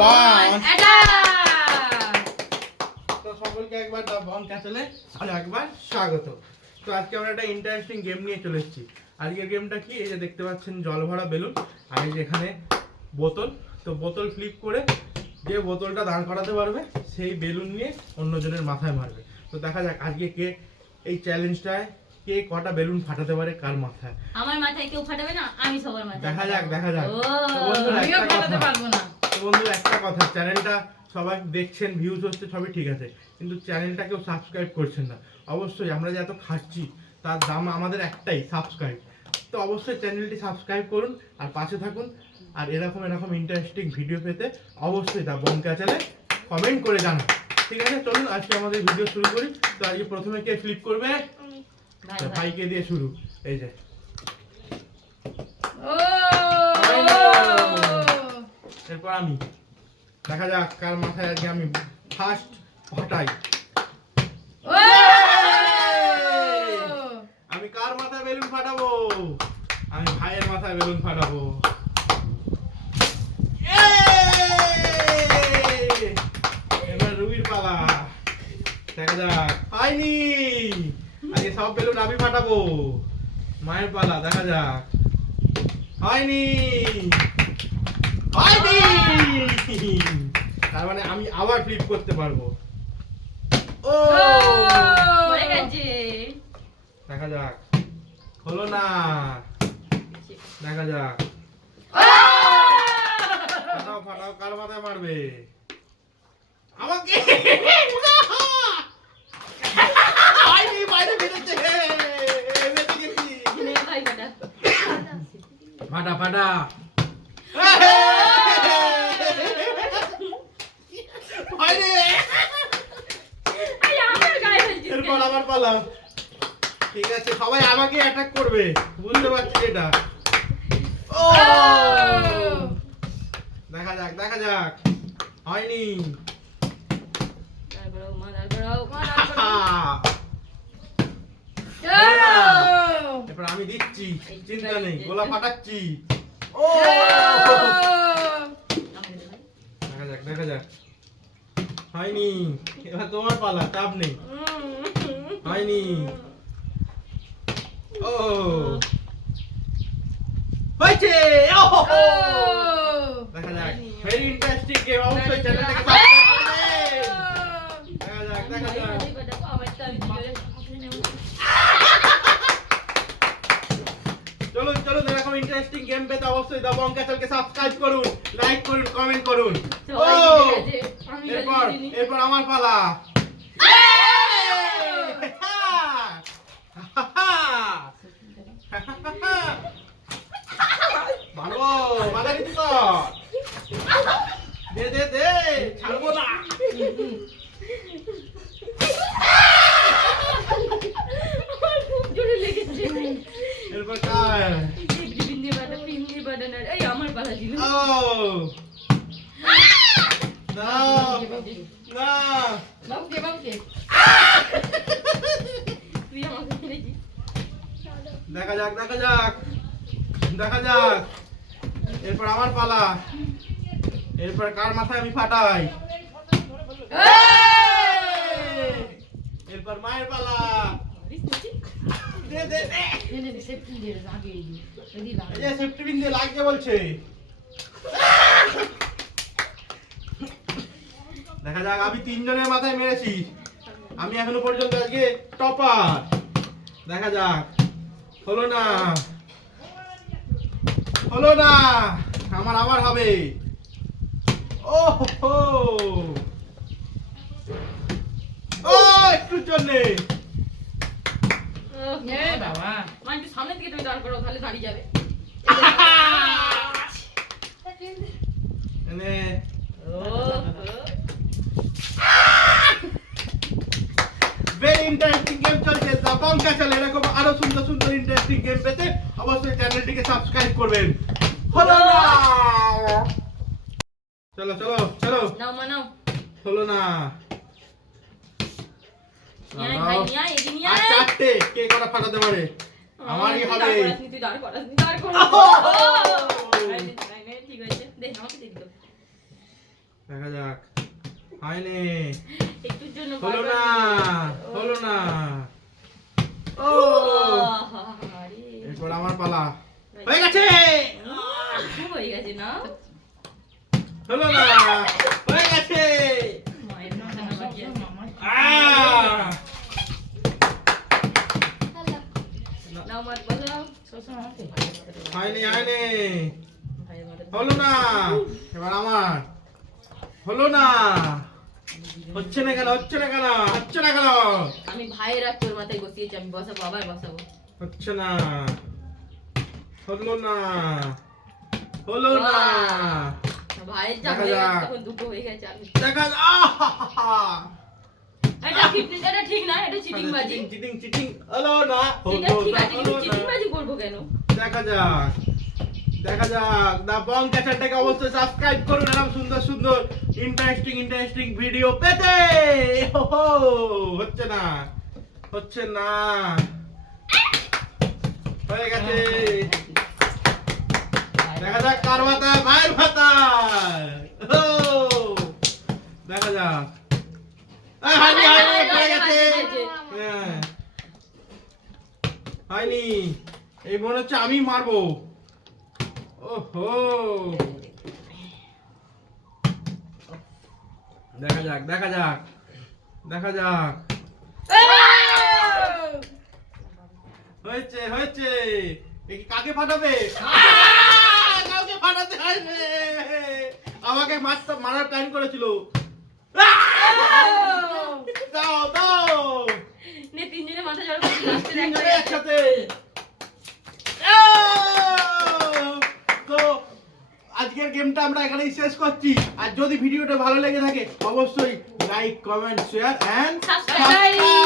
1 তো সকলকে একবার দা বন ক্যাসেলে আর একবার স্বাগত। তো আজকে আমরা একটা ইন্টারেস্টিং গেম নিয়ে চলে এসেছি। আজকের গেমটা কি, এই যে দেখতে পাচ্ছেন জল ভরা বেলুন আর এই যে এখানে বোতল। তো বোতল ফ্লিপ করে যে বোতলটা দাঁড় করাতে পারবে সেই বেলুন নিয়ে অন্যজনের মাথায় মারবে। তো দেখা যাক আজকে কে এই চ্যালেঞ্জটায় কে কটা বেলুন ফাটাতে পারে কার মাথায়। আমার মাথায় কেউ ফাটাবে না, আমি সবার মাথায়। দেখা যাক আমিও ফাটাতে পারবো না। তো বন্ধুরা একটা কথা, চ্যানেলটা সবাই দেখছেন, ভিউজ হচ্ছে, সবই ঠিক আছে, কিন্তু চ্যানেলটা কেউ সাবস্ক্রাইব করছেন না। অবশ্যই আমরা যে এত খাচ্ছি তার দাম আমাদের একটাই, সাবস্ক্রাইব। তো অবশ্যই চ্যানেলটি সাবস্ক্রাইব করুন আর পাশে থাকুন। আর এরকম ইন্টারেস্টিং ভিডিও পেতে অবশ্যই দা বন ক্যাসেলে কমেন্ট করে জানান। ঠিক আছে, চলুন আজকে আমাদের ভিডিও শুরু করি। তো আজকে প্রথমে কে ফ্লিপ করবে? ভাইকে দিয়ে শুরু। এই যে এরপর আমি, দেখা যাক কার মাথায় আজকে আমি ফার্স্ট ফাটাই। আমি কার মাথায় বেলুন ফাটাবো? আমি ভাইয়ের মাথায় বেলুন ফাটাবো। এবার রুবির পালা, দেখা যাক। পাইনি, আজকে সব বেলুন আমি ফাটাবো। মায়ের পালা, দেখা যাক। হয়নি, হয়নি, তার মানে আমি আবার ফ্লিপ করতে পারবো। ও হয়ে গেছে, দেখা যাক। হলো না, দেখা যাক। ফাটাও ফাটাও, কার মাথায় মারবে? আমাকে। হয়নি, বাইরে বেরোচ্ছে। বেঁচে গেছি। ভাই ফাটা। ফাটা ফাটা। এরপর আমার পালা। ঠিক আছে, সবাই আমাকে অ্যাটাক করবে, বুঝতে পারছি এটা। ও দেখা যাক, দেখা যাক। হয়নি। এরপর আমি দিচ্ছি, চিন্তা নেই, গোলা ফাটাচ্ছি। ও দেখা যাক, দেখা যাক। হয়নি, এবার তোমার পালা, চাপ নেই। হয়নি। ও হয়েছে। দেখা যাক, ভেরি ইন্টারেস্টিং গেম। অবশ্যই চ্যানেলটাকে সাবস্ক্রাইব করবেন। দেখা যাক, দেখা যাক। চলুন চলুন, এরকম ইন্টারেস্টিং গেম পেতে অবশ্যই দা বন ক্যাসেলকে সাবস্ক্রাইব করুন, লাইক করুন, কমেন্ট করুন। ও এরপর আমার পালা। ভালো বাধা দিচ্ছি তো, দে দে দে, ছাড়বো না। এরপর কার? এই আমার পালা ছিল। ও না না, বাবুকে বাবুকে তুই আমাকে ফেলেছিস। দেখা যাক, দেখা যাক, দেখা যাক। এরপর আমার পালা। এরপর কার মাথায় আমি ফাটাই? এরপর মায়ের পালা। দে দে দে, এই সেফটি পিন দিয়ে লাগবে বলছে। দেখা যাক, আমি তিনজনের মাথায় মেরেছি। আমি এখনো পর্যন্ত আজকে টপার। দেখা যাক, হলো না, হলো না। আমার আবার হবে। ও হো, ও একটুর জন্যে। বাবা মা একটু সামনে থেকে তুমি দাঁড় করো, তাহলে দাঁড়িয়ে যাবে। এনে ভেরি ইন্টারেস্টিং গেম চলছে দা বন ক্যাসেল। এরকম আরো সুন্দর সুন্দর ইন্টারেস্টিং গেম পেতে অবশ্যই চ্যানেলটিকে সাবস্ক্রাইব করবেন। হলো না, চলো চলো চলো, নাও মা নাও। হলো না। নিয়ে ভাই নিয়ে আয়, এগিয়ে নিয়ে আয়। চারটে, কে কটা ফাটাতে পারে? আমারই হবে। তুই দাঁড় করাস, তুই দাঁড় কর। ঠিক আছে, দে আমাকে দিয়ে দিও। দেখা যাক হয়নি একটুর জন্য হলো না হলো না ও আরে এরপর আমার পালা হয়ে গেছে খুব হয়ে গেছে না হলো না হয়ে গেছে মায়ের মাথা না বাকি আছে আহ! নাও মার বলো হয়নি হয়নি ভাইয়ের মাথা হলো না এবার আমার হলো না হচ্ছে না কেন হচ্ছে না কেন হচ্ছে না কেন আমি ভাইয়ের আর তোর মাথায় বসিয়েছি আমি বসাবো আবার বসাবো হচ্ছে না হলো না হলো না ভাইয়ের যা দেখা হয়ে গেছে যাক। তখন দুটো হয়ে গেছে আমি দেখা এটা ঠিক না এটা চিটিং বাজি চিটিং চিটিং হলো না এটা ঠিক আছে কিন্তু চিটিং বাজি করবো কেন দেখা যাক দেখা যাক দা বং ক্যাচারটাকে অবশ্যই সাবস্ক্রাইব করুন এরকম সুন্দর সুন্দর ইন্টারেস্টিং ভিডিও পেতে হো হচ্ছে না হচ্ছে না হয়ে গেছে দেখা যাক কার ভাতা ভাইয়ের ভাতা ও দেখা যাক হয়নি হয়নি হয়ে গেছে হ্যাঁ হয়নি এই মনে হচ্ছে আমি মারবো ওহো দেখা যাক দেখা যাক দেখা যাক হয়েছে হয়েছে এ কি কাকে ফাটাবে কাউকে ফাটাতে হবে আমাকে মারার প্ল্যান করেছিল দাও দাও নে তিনজনে মাথা জড়ো করে লাস্টে তিনজনে একসাথে তো আজকের গেমটা আমরা এখানেই শেষ করছি আর যদি ভিডিওটা ভালো লেগে থাকে অবশ্যই like comment share and subscribe